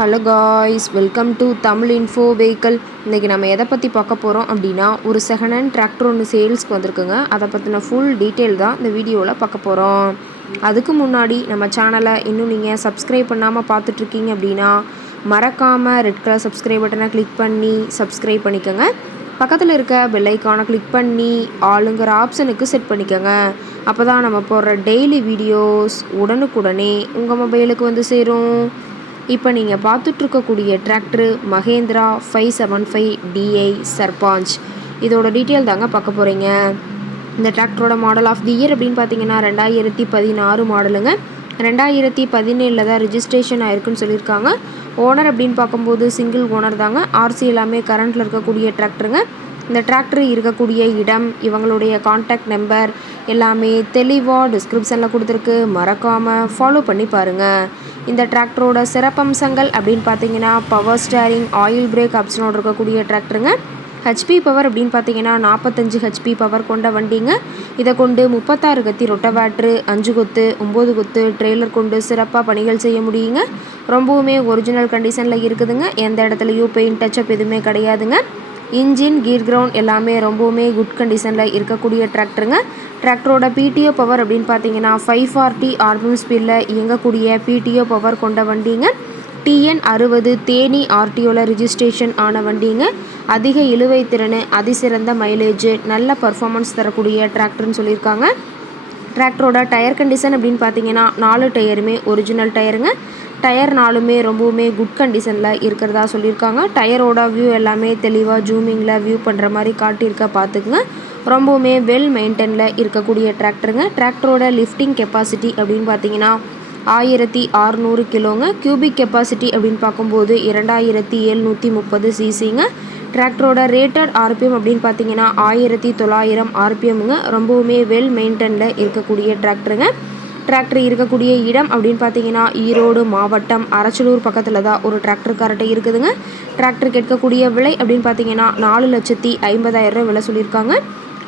Hello guys, welcome to Tamil info vehicle. இன்றைக்கி நம்ம எதை பற்றி பார்க்க போகிறோம் அப்படின்னா, ஒரு செகண்ட் ஹேண்ட் டிராக்டர் ஒன்று சேல்ஸ்க்கு வந்திருக்குங்க. அதை பற்றின ஃபுல் டீட்டெயில் தான் இந்த வீடியோவில் பார்க்க போகிறோம். அதுக்கு முன்னாடி நம்ம சேனலை இன்னும் நீங்கள் சப்ஸ்கிரைப் பண்ணாமல் பார்த்துட்ருக்கீங்க அப்படின்னா மறக்காமல் ரெட் கலர் சப்ஸ்கிரைப் பட்டனை கிளிக் பண்ணி சப்ஸ்கிரைப் பண்ணிக்கோங்க. பக்கத்தில் இருக்க பெல் ஐக்கானை கிளிக் பண்ணி ஆளுங்கிற ஆப்ஷனுக்கு செட் பண்ணிக்கோங்க. அப்போ தான் நம்ம போடுற டெய்லி வீடியோஸ் உடனுக்குடனே உங்கள் மொபைலுக்கு வந்து சேரும். இப்போ நீங்கள் பார்த்துட்ருக்கக்கூடிய டிராக்டரு மகேந்திரா 575 DI சர்பாஞ்ச். இதோட டீட்டெயில் தாங்க பார்க்க போகிறீங்க. இந்த டிராக்டரோட மாடல் ஆஃப் தி இயர் அப்படின்னு பார்த்தீங்கன்னா 2016 மாடலுங்க. 2017 தான் ரிஜிஸ்ட்ரேஷன் ஆயிருக்குன்னு சொல்லியிருக்காங்க. ஓனர் அப்படின்னு பார்க்கும்போது சிங்கிள் ஓனர் தாங்க. ஆர்சி எல்லாமே கரண்ட்டில் இருக்கக்கூடிய டிராக்டருங்க. இந்த டிராக்டர் இருக்கக்கூடிய இடம், இவங்களுடைய கான்டாக்ட் நம்பர் எல்லாமே தெளிவாக டிஸ்கிரிப்ஷனில் கொடுத்துருக்கு. மறக்காமல் ஃபாலோ பண்ணி பாருங்கள். இந்த டிராக்டரோட சிறப்பம்சங்கள் அப்படின்னு பார்த்தீங்கன்னா பவர் ஸ்டேரிங், ஆயில் பிரேக் ஆப்ஷனோடு இருக்கக்கூடிய டிராக்டருங்க. ஹெச்பி பவர் அப்படின்னு பார்த்தீங்கன்னா 45 ஹெச்பி பவர் கொண்ட வண்டிங்க. இதை கொண்டு 36 கத்தி ரொட்டவேட்ரு, 5 கொத்து 9 கொத்து ட்ரெய்லர் கொண்டு சிறப்பாக பணிகள் செய்ய முடியுங்க. ரொம்பவுமே ஒரிஜினல் கண்டிஷனில் இருக்குதுங்க. எந்த இடத்துலையும் பெயிண்ட் டச்சப் எதுவுமே கிடையாதுங்க. இன்ஜின், கீர் கிரவுண்ட் எல்லாமே ரொம்பவுமே குட் கண்டிஷனில் இருக்கக்கூடிய டிராக்டருங்க. டிராக்டரோட பிடிஓ பவர் அப்படின்னு பார்த்தீங்கன்னா 540 RPM ஸ்பீடில் இயங்கக்கூடிய பிடிஓ பவர் கொண்ட வண்டிங்க. TN 60 தேனி RTOவில் ரிஜிஸ்ட்ரேஷன் ஆன வண்டிங்க. அதிக இழுவை திறன், அதிசிறந்த மைலேஜ், நல்ல பர்ஃபார்மன்ஸ் தரக்கூடிய டிராக்டர்னு சொல்லியிருக்காங்க. டிராக்டரோட டயர் கண்டிஷன் அப்படின்னு பார்த்தீங்கன்னா 4 டயருமே ஒரிஜினல் டயருங்க. டயர் 4மே ரொம்பவுமே குட் கண்டிஷனில் இருக்கிறதா சொல்லியிருக்காங்க. டயரோட வியூ எல்லாமே தெளிவாக ஜூமிங்கில் வியூ பண்ணுற மாதிரி காட்டியிருக்க பார்த்துக்குங்க. ரொம்பவுமே வெல் மெயின்டெனில் இருக்கக்கூடிய டிராக்டருங்க. டிராக்டரோட லிஃப்டிங் கெப்பாசிட்டி அப்படின்னு பார்த்தீங்கன்னா 1600 கிலோங்க. கியூபிக் கெப்பாசிட்டி அப்படின்னு பார்க்கும்போது 2730 சிசிங்க. டிராக்டரோட ரேட்டட் RPM அப்படின்னு பார்த்தீங்கன்னா 1900 RPMங்க. ரொம்பவுமே வெல் மெயின்டெனில் இருக்கக்கூடிய டிராக்டருங்க. டிராக்டர் இருக்கக்கூடிய இடம் அப்படின்னு பார்த்தீங்கன்னா ஈரோடு மாவட்டம் அரச்சலூர் பக்கத்தில் தான் ஒரு டிராக்டர் கரெக்டாக இருக்குதுங்க. டிராக்டர் கேட்கக்கூடிய விலை அப்படின்னு பார்த்தீங்கன்னா 4,50,000 விலை சொல்லியிருக்காங்க.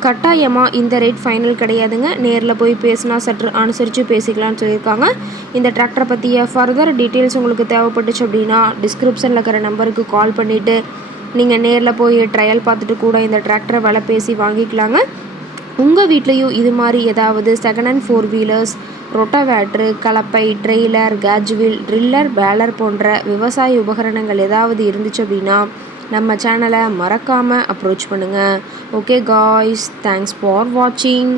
கட்டாயமாக இந்த ரேட் ஃபைனல் கிடையாதுங்க. நேரில் போய் பேசினா சற்று அனுசரித்து பேசிக்கலாம்னு சொல்லியிருக்காங்க. இந்த டிராக்டரை பற்றிய ஃபர்தர் டீட்டெயில்ஸ் உங்களுக்கு தேவைப்பட்டுச்சு அப்படின்னா டிஸ்கிரிப்ஷனில் இருக்கிற நம்பருக்கு கால் பண்ணிவிட்டு நீங்கள் நேரில் போய் ட்ரையல் பார்த்துட்டு கூட இந்த டிராக்டரை விலை பேசி வாங்கிக்கலாங்க. உங்கள் வீட்லேயும் இது மாதிரி ஏதாவது செகண்ட் ஹேண்ட் 4 வீலர்ஸ், ரொட்டவேட்ரு, கலப்பை, ட்ரெய்லர், கேஜ்வில், ட்ரில்லர், பேலர் போன்ற விவசாய உபகரணங்கள் ஏதாவது இருந்துச்சு அப்படின்னா நம்ம சேனலை மறக்காமல் அப்ரோச் பண்ணுங்கள். ஓகே காய்ஸ், தேங்க்ஸ் ஃபார் வாட்சிங்.